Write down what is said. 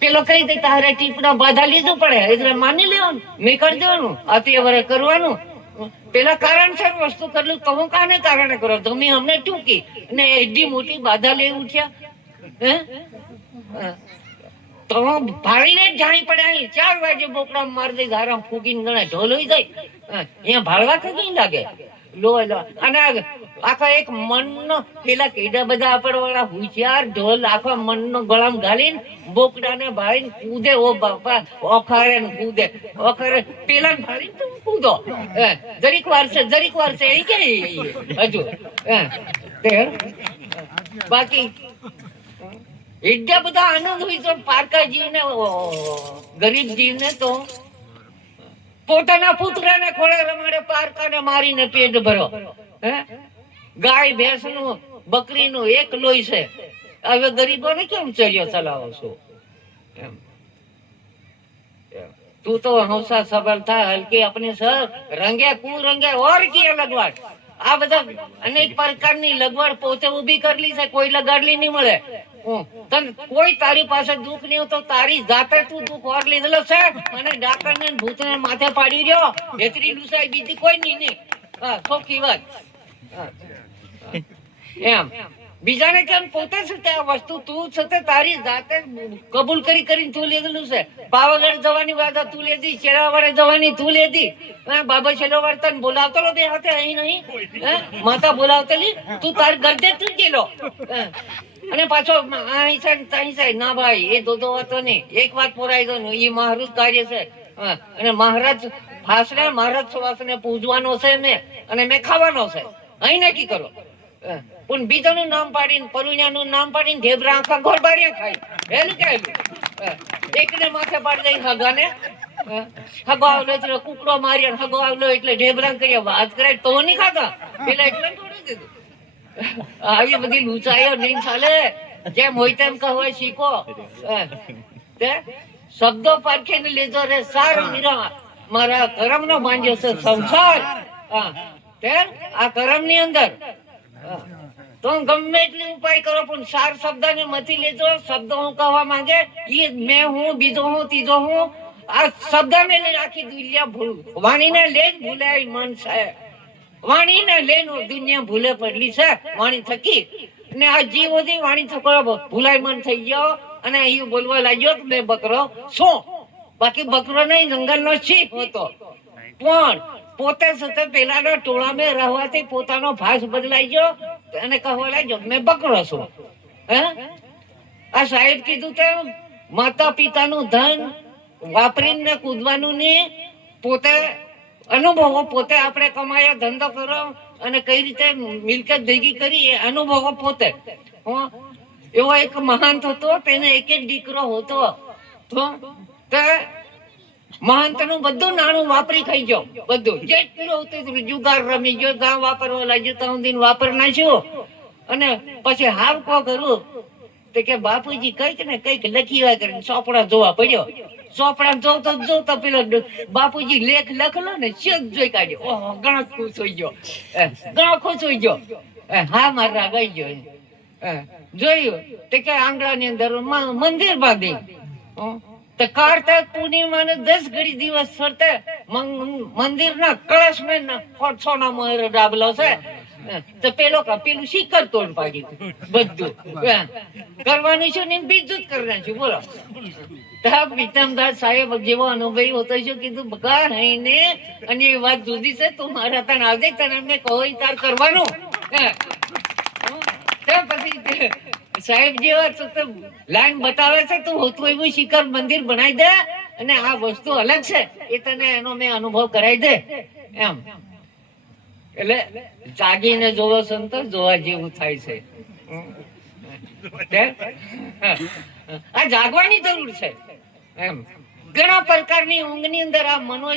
પેલો કહી દે તારે ટીપડા બાધા લીધું પડે એટલે માની લેવાનું, મેં કરી દેવાનું, આથી વરે કરવાનું. પેલા કારણસર વસ્તુ કરેલું તો હું કાને કારણે કરો તમે અમને ટૂંકી ને એડી મોટી બાધા લઈ ઉઠ્યા. હે તો ભાળીને જ જાણી પડે. 4 વાગે બોકડા મારી દઈ આરામ ફૂકીને ગણે ઢોલ હોઈ જાય. અહીંયા ભાળવા તો કઈ લાગે લો અને આખા એક મનનો પેલા કેડા બધા આપડ વાળા હોશિયાર ઢોલ આખા મનનો ગળામ ઘાલીને બોકડાને ભાળીને કૂદે. ઓ બાપા ઓખારે ને કૂદે ઓખારે પેલા ભાળીને તું કૂદો. જરીક વાર છે એ કે હજુ બાકી એટલા બધા આનંદ હોય તો પારકા જીવને ગરીબ જીવને તો પોતાના પુત્રને ખોળે રમાડે, પારકાને મારીને પેટ ભરો. હે ગાય ભેંસ નું બકરી નું એક લોહી છે. હવે ગરીબોને કેમ ચર્યો ચલાવો છો? તું તો હંસા સબળ થા હલકી अपने सर रंगे कुरंगे और की લગવાડ. આ બધા અનેક પ્રકારની લગવાડ પોતે ઊભી કરેલી છે, કોઈ લગાડલી નહીં મળે. તને કોઈ તારી પાસે દુઃખ નહીં તો તારી જાતે તું દુઃખ ઓર લીધેલો છે અને ડાકર ને ભૂત ને માથે પાડી રહ્યો. એટલી લુસાઈ બીજી કોઈ નહીં. હા ચોખ્ખી વાત. એમ બીજાને કેમ પોતે છે તે આ વસ્તુ તું છે તારી જાતે કબૂલ કરીને તું લીધેલું છે. પાવાગઢ જવાની વાત તું લેતી, ચેરાવાડે જવાની તું લેતી. બાબા છેલ્લો વાર તને બોલાવતો બે હાથે અહીં નહીં માતા બોલાવતેલી તું તાર ગરદે તું ગયેલો. અને પાછો અહીં છે ના ભાઈ એ ધોધો હતો નહીં. એક વાત પુરાઈ દો ને એ મારું જ કાર્ય છે. અને મહારાજ ફાસને મહારાજ સુવાસને પૂજવાનો છે મેં અને મેં ખાવાનો છે. અહીં નક્કી કરો. પણ બીજાનું નામ પાડીને પરુણ્યાનું નામ પાડીને ઢેબરા આખા ગોળબારિયા ખાય એનું કહેલું. એકને માથે પાડી દઈ હગાને હગો આવલો એટલે કુકડો માર્યો, હગો આવલો એટલે ઢેબરા કર્યા. વાત કરે તો નહીં ખાતા પેલા એટલે છોડી દીધું. આવી બધી લૂંચાઈઓ નહીં ચાલે. જેમ હોય તેમ કહેવાય શીખો. તે શબ્દો પારખીને લીધો રે સારો નિરા મારા કરમ નો બાંધ્યો છે સંસાર. તે આ કરમ ની અંદર તો ગમે એટલી ઉપાય કરો પણ સાર શબ્દ ને મથી લેજો. શબ્દ હું કહેવા માંગે એ મેં હું બીજો હું ત્રીજો હું આ શબ્દ ને આખી દુનિયા વાણીને લઈને ભૂલાય મન છે. વાણીને લઈને દુનિયા ભૂલે પડલી છે વાણી થકી. ને આ જીવ હતી વાણી થકો ભૂલાય મન થઈ ગયો અને અહીં બોલવા લાગ્યો કે મેં બકરો શું. બાકી બકરો નહીં જંગલ નો શીપ હતો. પણ પોતે સતત પેલાના ટોળામાં રહેવાથી પોતાનો ભાષ બદલાઈ ગયો અને કહેવા લાગ્યો મેં બકરો છું. હે આ સાહેબ કીધું તેમ માતા પિતાનું ધન વાપરીને કૂદવાનું નહીં. પોતે અનુભવો પોતે આપણે કમાયા ધંધો કરો અને કઈ રીતે મિલકત ભેગી કરી એ અનુભવો પોતે. એવો એક મહાન હતો તેને એક જ દીકરો હતો. મહંત નું બધું નાણું વાપરી ખાઈ ગયો. બધું જેટલું હતું જુગાર રમી ગયો, ત્યાં વાપરવા લાગ્યો, ત્યાં દિન વાપર નાખ્યો. અને પછી હાવ કો કરું તો કે બાપુજી કઈક ને કઈક લખી કરીને ચોપડા જોવા પડ્યો. ચોપડા જોતો પેલો બાપુજી લેખ લખલો ને શેક જોઈ કાઢ્યો. ઓહો ઘણો ખુશ હોઈ ગયો, ઘણો ખુશ હોઈ ગયો. હા મારા ગઈ ગયો. જોયું તો કે આંગળા ની અંદર મંદિર બાંધી તો કાર્તિક પૂર્ણિમા ને 10 ઘડી દિવસ ફરતે મંદિર ના કળશ માં સોના મોહર ડાબલો છે. તો પેલું શિખર તોડ પાડ્યું બધું કરવાનું છે ને બીજું જ કરી નાખ્યું. બોલો પ્રીતમદાસ સાહેબ જેવો અનુભવી હોતો છે કીધું બગા ને અને એ વાત જુદી છે. તું મારા તને આવજે તને અમને કહો તાર કરવાનું. પછી સાહેબ જેવા લાઈન બતાવે છે તું હોતું એવું શિખર મંદિર બનાવી દે અને આ વસ્તુ અલગ છે એ તને એનો મેં અનુભવ કરાવી દે એમ. એટલે જાગીને જોવો સંતો જોવા જેવું થાય છે. આ જાગવાની જરૂર છે એમ. ઘણા પ્રકારની ઊંઘની અંદર આ મનો